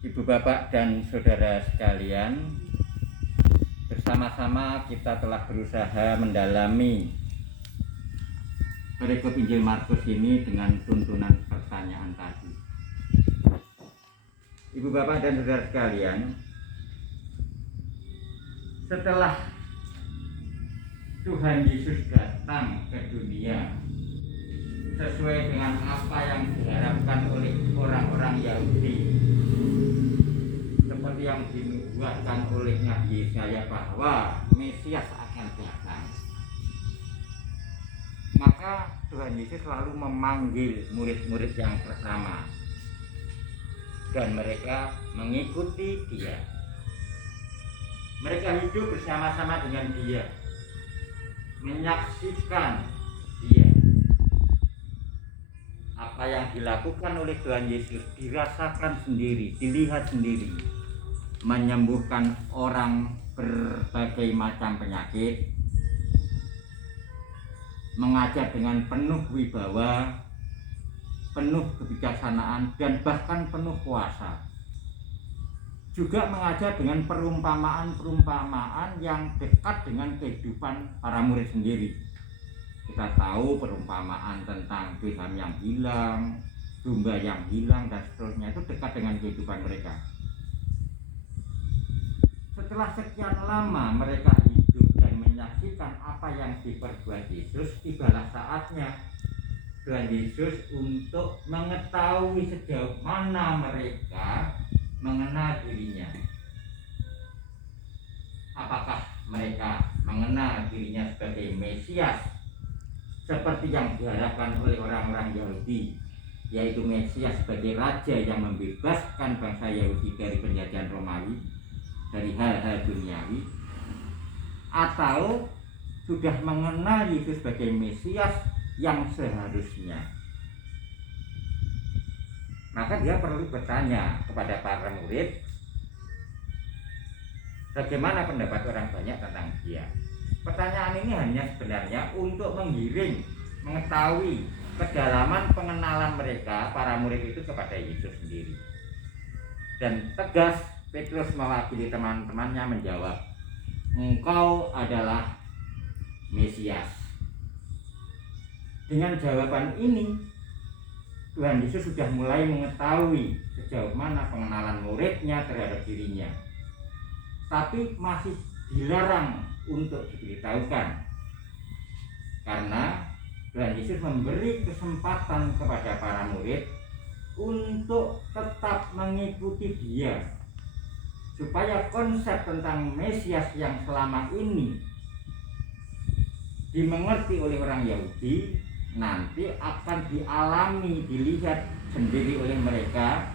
Ibu bapak dan saudara sekalian, bersama-sama kita telah berusaha mendalami perikop Injil Markus ini dengan tuntunan pertanyaan tadi. Ibu bapak dan saudara sekalian, setelah Tuhan Yesus datang ke dunia sesuai dengan apa yang diharapkan oleh orang-orang Yahudi, seperti yang dinubuatkan oleh Nabi Yesaya bahwa Mesias akan datang, maka Tuhan Yesus selalu memanggil murid-murid yang pertama dan mereka mengikuti Dia. Mereka hidup bersama-sama dengan Dia, menyaksikan Dia. Apa yang dilakukan oleh Tuhan Yesus dirasakan sendiri, dilihat sendiri, menyembuhkan orang berbagai macam penyakit, mengajar dengan penuh wibawa, penuh kebijaksanaan, dan bahkan penuh kuasa. Juga mengajar dengan perumpamaan-perumpamaan yang dekat dengan kehidupan para murid sendiri. Kita tahu perumpamaan tentang dirham yang hilang, domba yang hilang, dan seterusnya, itu dekat dengan kehidupan mereka. Setelah sekian lama mereka hidup dan menyaksikan apa yang diperbuat Yesus, tibalah saatnya Tuhan Yesus untuk mengetahui sejauh mana mereka mengenal dirinya. Apakah mereka mengenal dirinya sebagai Mesias seperti yang diharapkan oleh orang-orang Yahudi, yaitu Mesias sebagai raja yang membebaskan bangsa Yahudi dari penjajahan Romawi, dari hal-hal duniawi, atau sudah mengenal Yesus sebagai Mesias yang seharusnya. Maka dia perlu bertanya kepada para murid, bagaimana pendapat orang banyak tentang Dia. Pertanyaan ini hanya sebenarnya untuk menggiring, mengetahui kedalaman pengenalan mereka, para murid itu, kepada Yesus sendiri. Dan tegas Petrus mewakili teman-temannya menjawab, "Engkau adalah Mesias." Dengan jawaban ini, Tuhan Yesus sudah mulai mengetahui sejauh mana pengenalan muridnya terhadap dirinya. Tapi masih dilarang untuk diberitahukan, karena Tuhan Yesus memberi kesempatan kepada para murid untuk tetap mengikuti Dia, supaya konsep tentang Mesias yang selama ini dimengerti oleh orang Yahudi nanti akan dialami, dilihat sendiri oleh mereka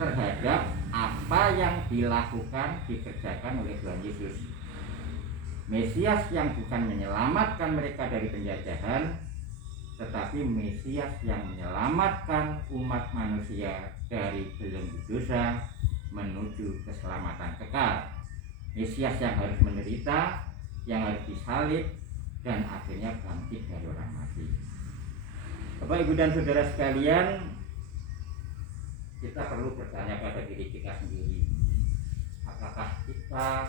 terhadap apa yang dilakukan, dikerjakan oleh Tuhan Yesus. Mesias yang bukan menyelamatkan mereka dari penjajahan, tetapi Mesias yang menyelamatkan umat manusia dari belenggu dosa menuju keselamatan kekal. Mesias yang harus menderita, yang harus disalib, dan akhirnya bangkit dari orang mati. Bapak, Ibu, dan saudara sekalian, kita perlu bertanya pada diri kita sendiri, apakah kita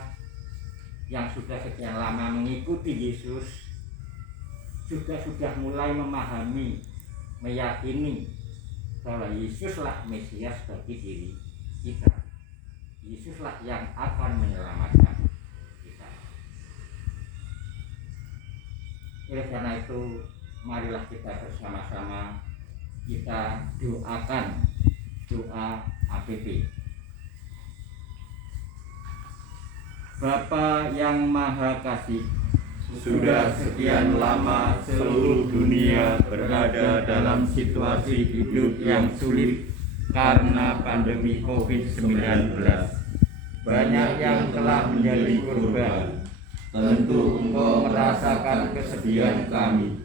yang sudah sekian lama mengikuti Yesus juga sudah mulai memahami, meyakini bahwa Yesuslah Mesias bagi diri kita. Yesuslah yang akan menyelamatkan kita. Oleh karena itu, marilah kita bersama-sama kita doakan doa APP. Bapa yang Maha Kasih, sudah sekian lama seluruh dunia berada dalam situasi hidup yang sulit karena pandemi COVID-19. Banyak yang telah menjadi korban. Tentu Engkau merasakan kesedihan kami.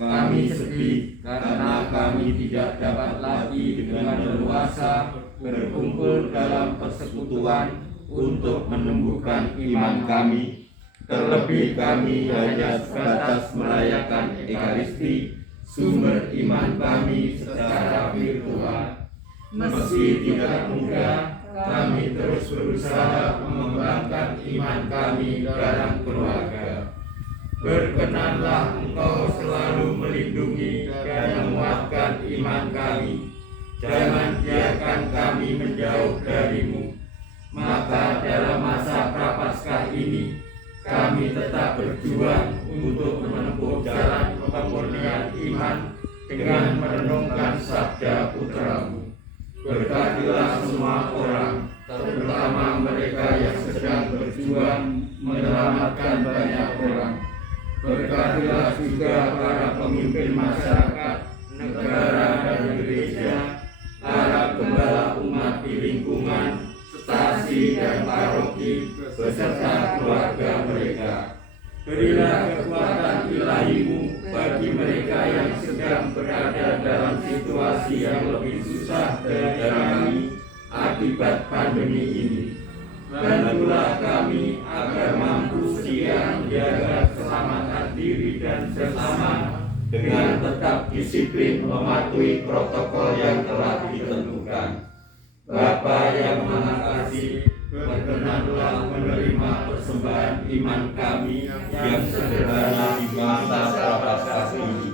Kami sedih karena kami tidak dapat lagi dengan leluasa berkumpul dalam persekutuan untuk menumbuhkan iman kami. Terlebih kami hanya sebatas merayakan Ekaristi, sumber iman kami, secara virtual. Meski tidak mudah, kami terus berusaha mengembangkan iman kami dalam keluarga. Berkenanlah Engkau selalu melindungi dan menguatkan iman kami. Jangan biarkan kami menjauh dari-Mu. Maka dalam masa prapaskah ini, kami tetap berjuang untuk menempuh jalan pemurnian iman dengan merenungkan sabda Putra-Mu. Berkatilah semua orang, terutama mereka yang sedang berjuang menyelamatkan banyak orang. Berkatilah juga para pemimpin masyarakat, negara dan gereja, para gembala umat di lingkungan, stasi dan paroki, beserta keluarga mereka. Berilah kekuatan ilahi-Mu bagi mereka yang sedang berada dalam situasi yang lebih susah dari kami akibat pandemi ini. Bantulah kami agar mampu setia menjaga keselamatan diri dan sesama dengan tetap disiplin mematuhi protokol yang telah ditentukan. Bapa yang Maha Kasih, berkenanlah menerima persembahan iman kami yang sederhana di masa prapaskah ini.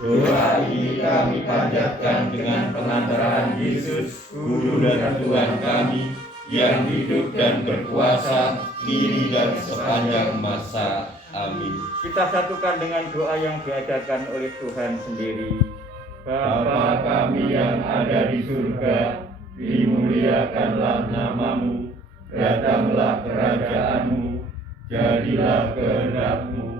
Doa ini kami panjatkan dengan pengantaran Yesus, Guru dan Tuhan kami, yang hidup dan berkuasa kini dan sepanjang masa. Amin. Kita satukan dengan doa yang diajarkan oleh Tuhan sendiri. Bapa kami yang ada di surga, dimuliakanlah nama-Mu, datanglah kerajaan-Mu, jadilah kehendak-Mu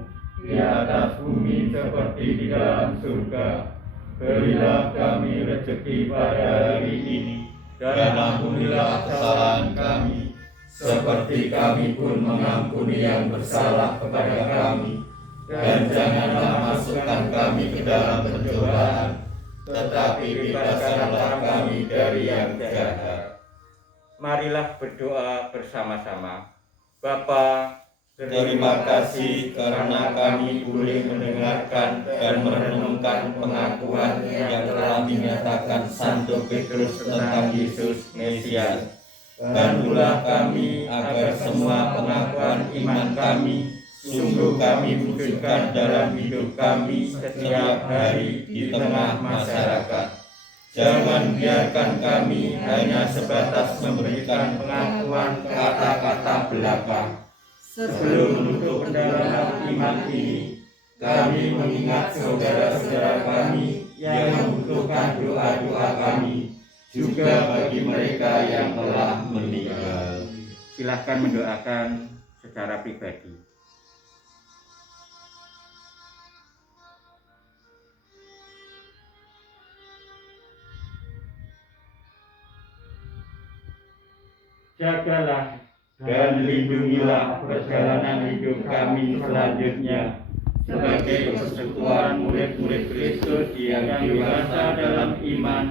di atas bumi seperti di dalam surga. Berilah kami rezeki pada hari ini, dan ampunilah kesalahan kami, seperti kami pun mengampuni yang bersalah kepada kami. Dan janganlah masukkan kami ke dalam pencobaan, tetapi bebaskanlah kami dari yang jahat. Marilah berdoa bersama-sama. Bapa, Terima kasih karena kami boleh mendengarkan dan merenungkan pengakuan yang telah dinyatakan Santo Petrus tentang Yesus Mesias. Bantulah kami agar semua pengakuan iman kami sungguh kami wujudkan dalam hidup kami setiap hari di tengah masyarakat. Jangan biarkan kami hanya sebatas memberikan pengakuan kata-kata belaka. Sebelum menutup pendalaman iman ini, kami mengingat saudara-saudara kami yang membutuhkan doa-doa kami, juga bagi mereka yang telah meninggal. silahkan mendoakan secara pribadi. Jagalah Dan lindungilah perjalanan hidup kami selanjutnya sebagai persekutuan murid-murid Kristus yang dewasa dalam iman,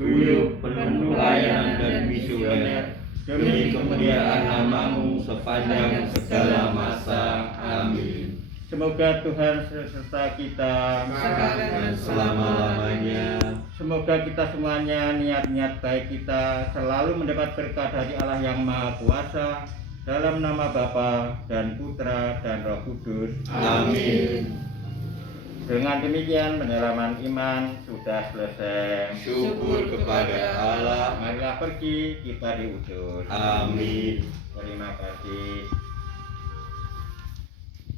guyup, penuh layanan dan misioner, demi kemuliaan nama-Mu sepanjang segala masa. Amin. Semoga Tuhan serta kita Dan selama-lamanya. Semoga kita semuanya niat-niat baik kita selalu mendapat berkat dari Allah yang Maha Kuasa, dalam nama Bapa dan Putra dan Roh Kudus. Amin. Dengan demikian pendalaman iman sudah selesai. Syukur kepada Allah. Marilah pergi kita diutus. Amin. Terima kasih.